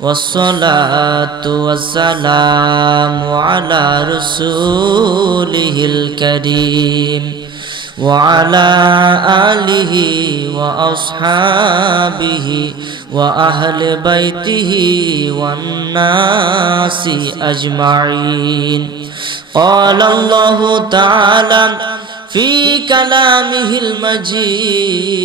والصلاة والسلام على رسوله الكريم وعلى آله وأصحابه وأهل بيته والناس أجمعين. قال الله تعالى في كلامه المجيد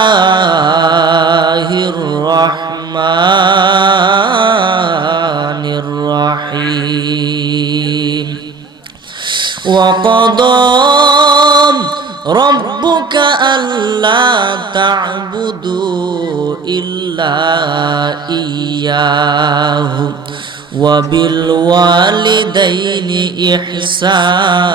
وبالوالدين إحسانا.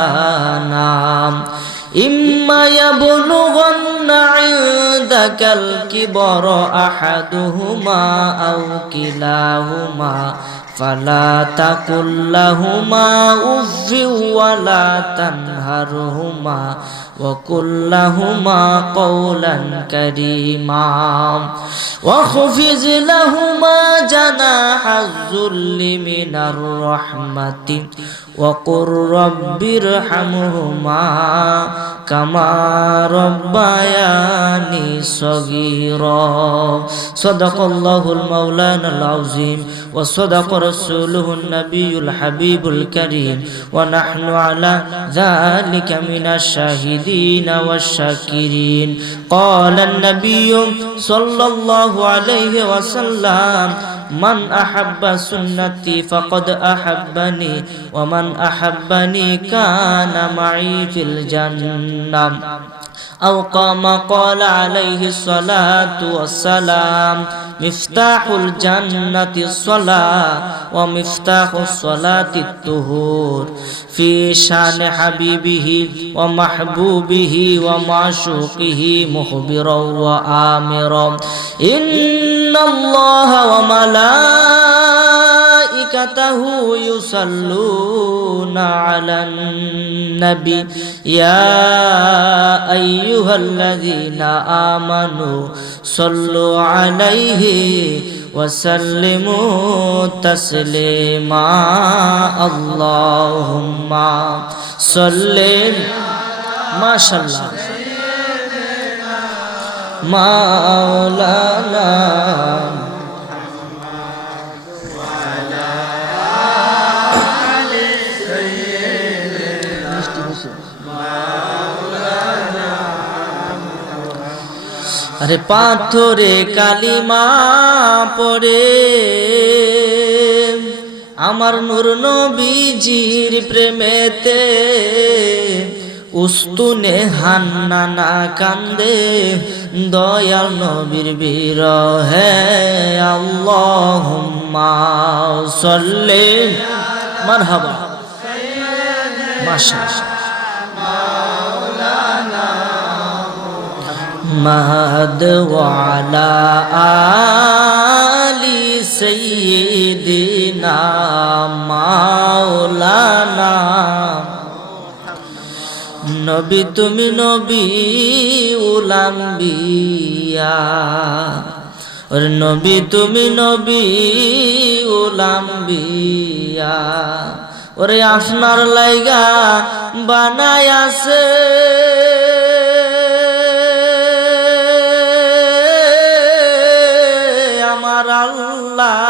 إما يبلغن عندك الكبر أحدهما أو كلاهما فلا تقل لهما أف ولا تنهرهما. وقل لهما قولا كريما واخفض لهما جناح الذل من الرحمة وقل رب ارحمهما كما ربياني صغيرا صدق الله المولانا العظيم وصدق رسوله النبي الحبيب الكريم ونحن على ذلك من الشاهدين والشاكرين قال النبي صلى الله عليه وسلم মান আহাব্বা সুন্নতি ফাকদ আহাব্বানি, ওয়া মান আহাব্বানি কানা মাই ফিল জান্নাম। আও কামা ক্বালা আলাইহি সালাতু ওয়াস সালাম। মিফতাহুল জান্নাতি সলাহ ও মিফতাহুস সলাতি তুহুর। ফি শান হাবিবিহি ও মাহবুবিহি ও মাশুকিহি মুখবির ও আমির ইন্নাল্লাহ ওয়া মালাইকাতুহু وملائكته يصلون على النبي. يا أيها الذين آمنوا صلوا عليه وسلموا تسليما. اللهم صل. ما شاء الله مولانا আরে পাথরে কালিমা পড়ে। আমার নূর নবীজির প্রেমেতে উস্তুনে হান্নানা কান্দে। দয়াল নবীর বীর হে আল্লাহুম্মা সাল্লি। মারহাবা। মাশাআল্লাহ। محمد وعلى آل سيدنا مولانا নবী তুমি নবী উলাম্বিয়া ওরে নবী তুমি নবী উলাম্বিয়া ওরে আপনার লাইগা বানাই আছে আমার আল্লাহ,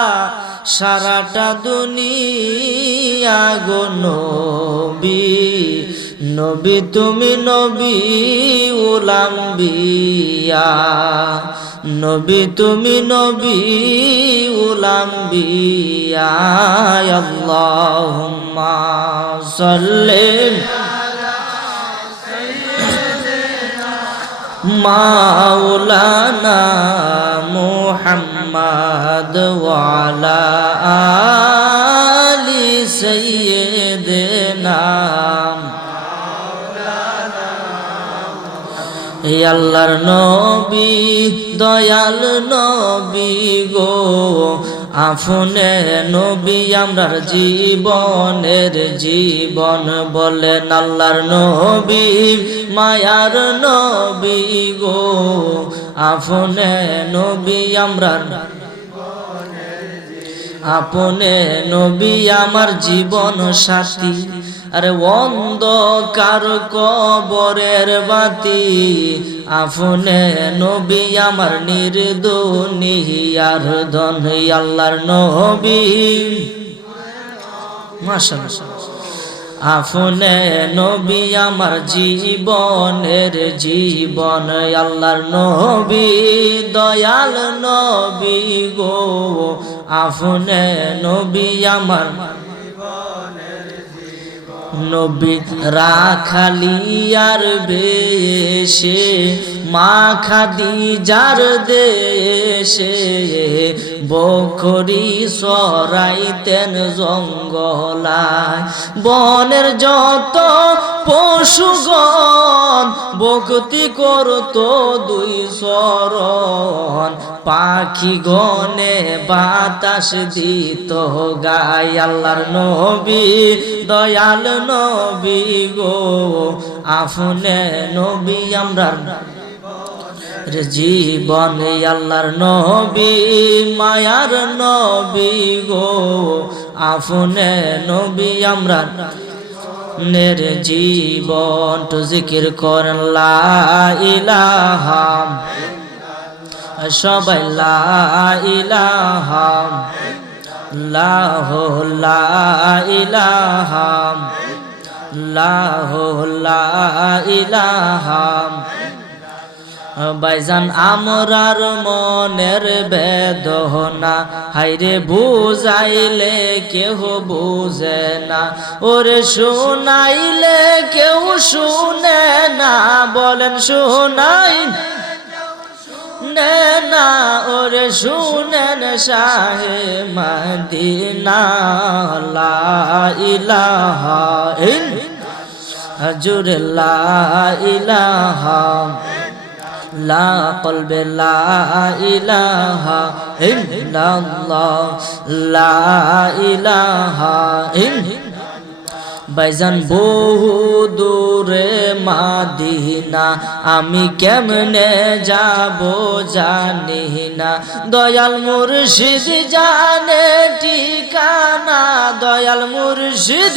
সারাটা দুনিয়া গো নবী। নবী তুমি নবী উলাম্বিয়া নবী তুমি নবী উলাম্বিয়া আল্লাহুম্মা সাল্লি মাওলানা মুহাম্মদ ওয়ালা আলি সাইয়্যিদিনা এই আল্লাহর নবী, দয়াল নবী গো, আফনে নবী আমরার জীবনের জীবন বলেন আল্লাহর নবী, মায়ার নবী গো। আফনে নবী আমরার। আপনে নবী আমার জীবন সাথী। আরে অন্ধকার কবরের বাতি। আপনে নবী আমার নির্দুনিয়ার ধন আল্লাহর নবী। মাশাআল্লাহ। আপনে নবী আমার জীবনের জীবন, আল্লাহর নবী, দয়াল নবী গো। আপনে নবী আমার নবী রাখালিয়ার বেশে মা খাদি যার দেশে বখরি সরাইতেন জঙ্গলায়। বনের যত পশুগণ বকতি করতো দুই সরণ পাখি গনে বাতাস দিত গাই। আল্লাহর নবী, দয়াল নবী গো আফনে নবী আমরা জীবন আল্লাহর নবী, মায়ার নবী গো। আফনে নবী আমরা নের জীবন তো জিকির ইলাহা সবাই, লা ইলাহা লাহ লা ইলাহা লাহ লা ইলাহা বাইজান আমরার মনের বেদনা। হাইরে বুঝাইলে কেহ বুঝে না। ওরে শুনাইলে কেউ শুনে না। বলেন, শুনাই না ওরে শুনেন শাহে মদিনা, লা ইলাহা ইন হজুর লা লা কলবে লা ইলাহা লা ইলাহা বাইজান বহু দূরে মাদিনা, আমি কেমনে যাব জানি না। দয়াল মুর্শিদ জানে ঠিকানা, দয়াল মুর্শিদ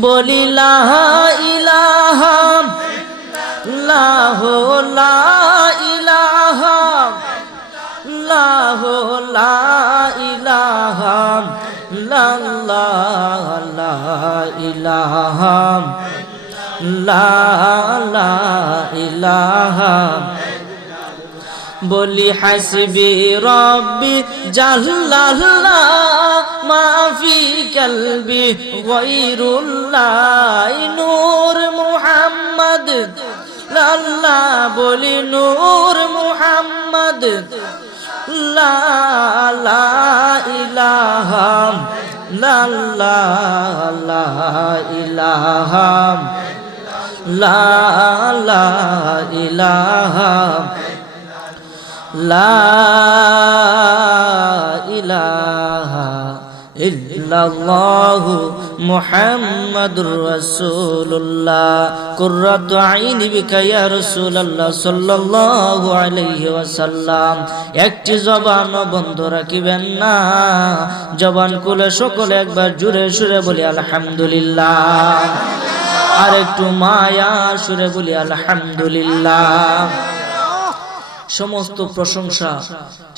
বলি লাহ ইলাহা, লাহ, লা ইলাহা, লাহ, লা ইলাহা, লাল্লাহ, লা ইলাহা, লা লা ইলাহা। বলি, হাসবি রব্বি জাল্লাল্লাহ। মাফি কলবি গৈরুল্লাহ নূর মুহাম্মদ। আল্লাহ বলি নূর মুহাম্মদ। লা লা ইলাহা লা লা লা ইলাহা লা লা ইলাহা লা ইলাহা। ইল্লাল্লাহু মুহাম্মাদুর রাসূলুল্লাহ। কুররাতু আইনি বিকা ইয়া রাসূলুল্লাহ সাল্লাল্লাহু আলাইহি ওয়াসাল্লাম। একটি জবান বন্ধ রাখিবেন না। জবান খুলে সকলে একবার জুড়ে সুরে বলি আলহামদুলিল্লাহ। আর একটু মায়া সুরে বলি আলহামদুলিল্লাহ। সমস্ত প্রশংসা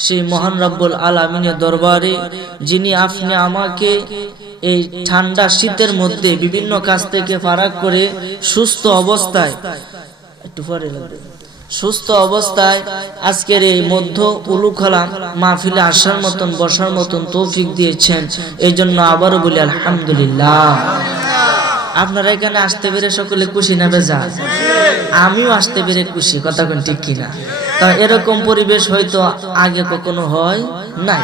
সেই মহান রব্বুল আলামিনের দরবারে, যিনি আপনি আমাকে এই ঠান্ডা শীতের মধ্যে বিভিন্ন কাজ থেকে ফারাক করে সুস্থ অবস্থায়, একটু পরে সুস্থ অবস্থায় আজকের এই মধ্য উলুখলা মাহফিলে আসার মতন, বসার মতন তৌফিক দিয়েছেন। এই জন্য আবারও বলি আলহামদুলিল্লাহ। আপনারা এখানে আসতে পেরে সকলে খুশি না বেজা আমিও আসতে পেরে খুশি, কথা কোন ঠিক কিনা? এরকম পরিবেশ হয়তো আগে কখনো হয় নাই।